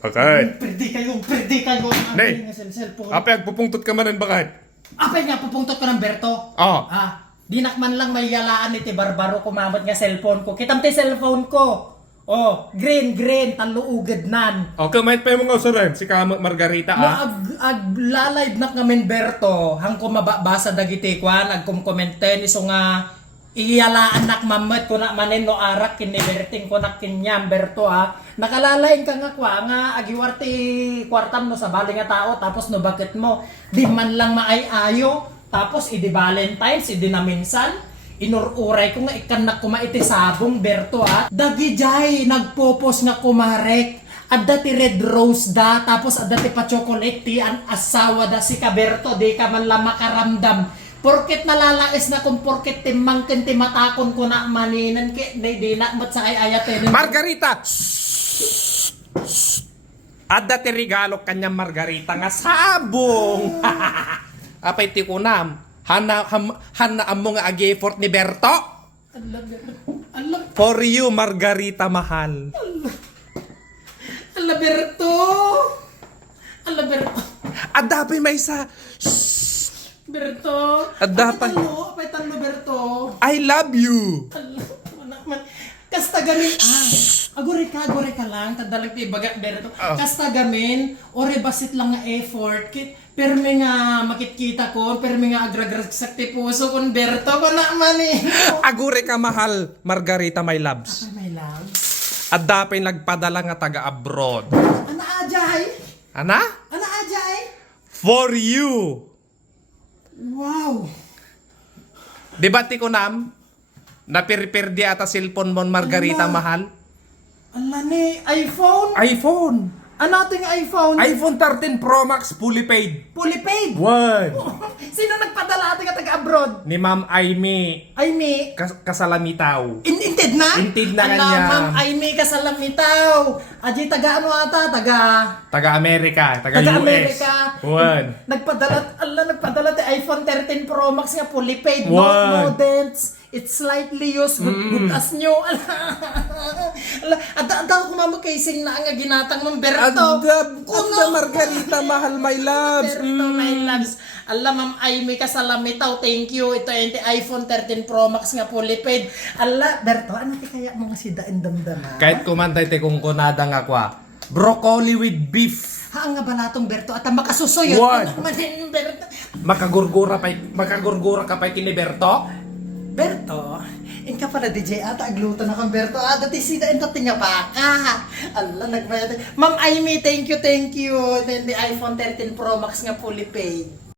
Bakit? Pwede kayo, pwede kayo. Ang Nay. nga sa cellphone. Apay, pupungtot ka manan bakit? Apay nga, pupungtot ko ng Berto. Oh. Ah, di nakman lang may yalaan ni ti Barbaro kumamot nga cellphone ko. Kitam ti cellphone ko. Oh, green, green, taluugad nan. Okay, may pa yung mga usuran. Si Kama Margarita, No, ah. ag, ag lalive nak ngamin Berto, hang ko mababasa dagiti kwan, ag kumkomenten iso nga iyalaan nak mamet ko na manin no arak kiniberting ko nak kinyam Berto ha. Nakalalain ka nga kwa nga agiwarti kwartam no sa bali nga tao tapos no bakit mo di man lang maay-ayo tapos idi Valentine's idi na minsan inururay ko nga ikan na kumaiti sabong Berto ha. Dagi jay nagpopos nga kumarek Adda ti red rose da, tapos adda ti pa chocolate ti an asawa da si Kaberto, di ka man lang makaramdam. Porket nalalais na kung porket ti mangkin ti matakon ko na maninan ki, di, di na mat sa ay ayatin. Margarita! Adda ti regalo kanya Margarita nga sabong. Apay ti kunam. Hana ham, hana amo nga agi effort ni Berto. For you Margarita mahal. alam, Berto. Alam, Berto. Adda pa may sa Berto. Adda Apay pa- talo, apay talo, Berto. I love you. Kasta gamin, ah, agore ka, agore ka lang, tadalag ti baga, Berto. Ah. Kasta gamin, ore basit lang nga effort, kit, perme nga makitkita ko, perme nga agragragsak ti puso kon Berto, ko na man eh. Agure ka mahal, Margarita my loves. Ay, my love. Adda pa nagpadala nga taga abroad. Ana ajay? Ana? Ana ajay? For you. Wow. Di ba ti kunam? Napirpirdi ata cellphone mo Margarita Ala. mahal? Ala ni, iPhone? iPhone. Ano ating iPhone? iPhone 13 Pro Max fully paid. Fully paid. One. Sino nagpadala ating taga abroad? Ni Ma'am Aimee Ay, mi. kas- kasalamitaw. In inted na? Inted na Ala, kanya. ma'am, ay may kasalamitaw. Aji taga ano ata? Taga... Taga Amerika, taga, Taga US. Amerika. One. Nagpadala, ala, nagpadala ti iPhone 13 Pro Max nga fully paid. No, One. no dents. It's slightly used. Good, good as new. Ala, ada, ada ako mamakasing na nga ginatang ng Berto. Adda Margarita mahal my loves. Berto, my loves. Ala, ma'am, ay may kasalamitaw. Thank you. Ito yung iPhone 13 Pro Max nga fully paid. Ala, Berto, ano ti kaya mga sida and damdama? Kahit kumantay te kung kunada nga kwa. Broccoli with beef. Ha nga balatong Berto at makasusoy. One. Ano Berto? Makagurgura pa makagurgura ka pa kini Berto. Berto, in ka pala DJ ata agluto na kang Berto. Ah, dati sida in dati nga baka. Allah, nagbayad. Ma'am Amy, thank you, thank you. Then the iPhone 13 Pro Max nga fully paid.